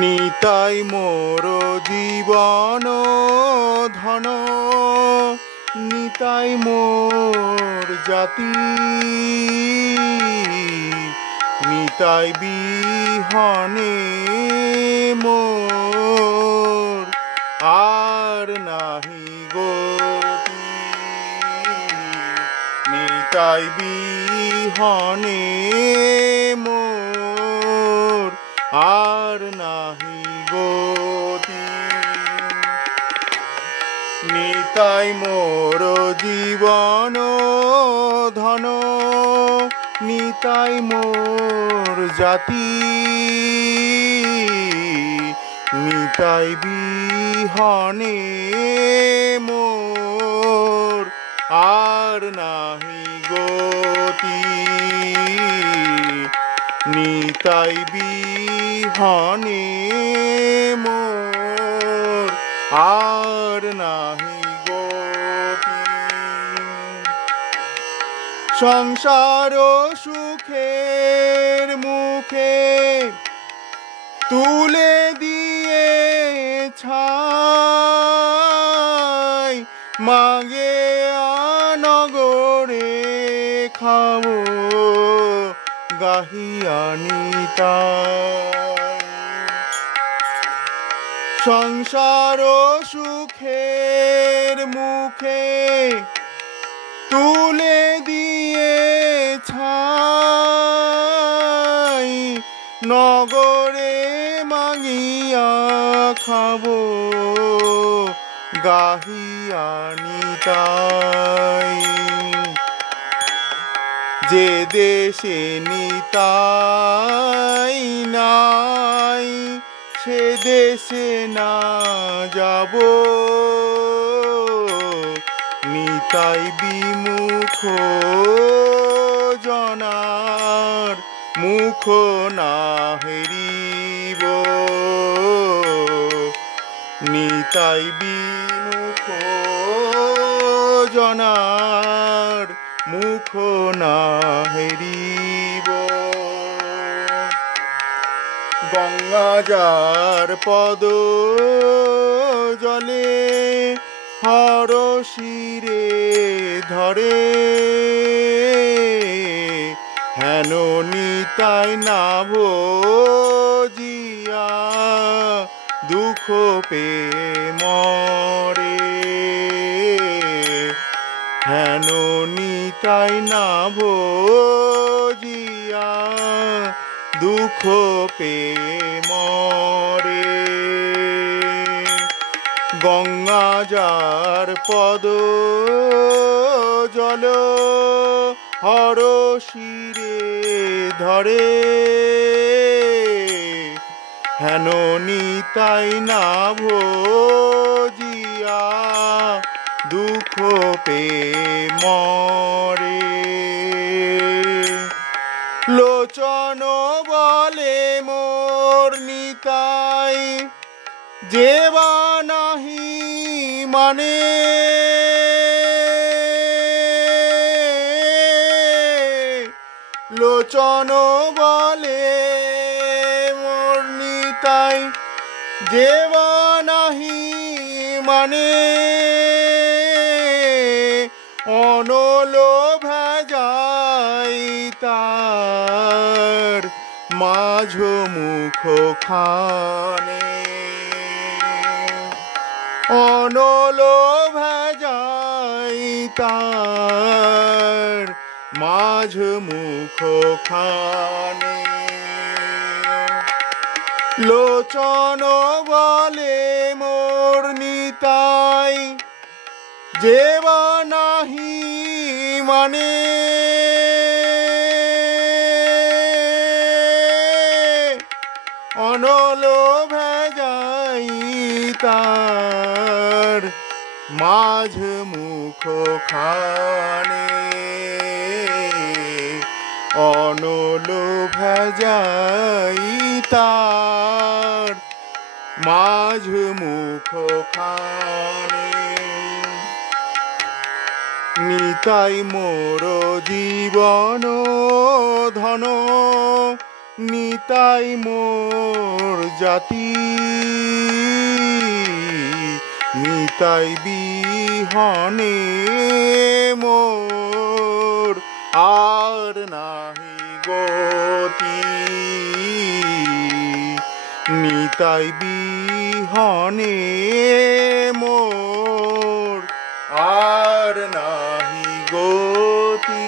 নিতাই মোর জীবন ধন, নিতাই মোর জাতি, নিতাই বিহনে মোর আর নাহি গতি। নিতাই বিহনে মোর আর নাহি গতি। নিতাই মোর জীবন ধন, নিতাই মোর জাতি, নিতাই বিহনে মোর আর নাহি গতি। নিতাই বিহনে মোর আর নাহি গতি। সংসার সুখের মুখে তুলে দিয়ে ছাই, মাগে নগরে খাবো গাহিয়া নিতাই। সংসার সুখের মুখে তুলে দিয়ে ছাই, নগরে মাগিয়া খাবো গাহিয়া নিতাই। যে দেশে নিতাই নাই, সে দেশে না যাব, নিতাই বিমুখ জনার মুখ না হেরিব। নিতাই বিমুখ জনার মুখ না হেরিব। গঙ্গা যার পদ জলে হর শিরে ধরে, হেন নিতাই না ভজিয়া দুঃখ পে মরে। হেন নিতাই না ভজিয়া দুঃখ পে মরে। গঙ্গা যার পদ জল হর শিরে ধরে, হেন নিতাই না ভজিয়া দুঃখ পে মরে। লোচন বলে মোর নিতাই যেবা নাহি মানে, লোচন বলে মোর নিতাই যেবা নাহি মানে, অনল ভেজাই তার মাঝ মুখ খানে। অনল ভেজাই তার মাঝ মুখ খানে। লোচন বলে মোর নিতাই যেবা নাহি মানে, অনল ভেজাই তার মাঝ মুখ খানে। অনল ভেজাই তার মাঝ মুখ খানে। নিতাই মোর জীবন ধন, নিতাই মোর জাতি নিতাই বিহনে মোর আর নাহি গতি নিতাই বিহনে মোর আর নাহি গতি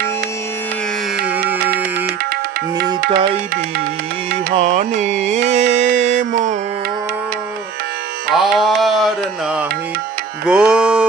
নিতাই বিহনে মোর আর নাহি গতি।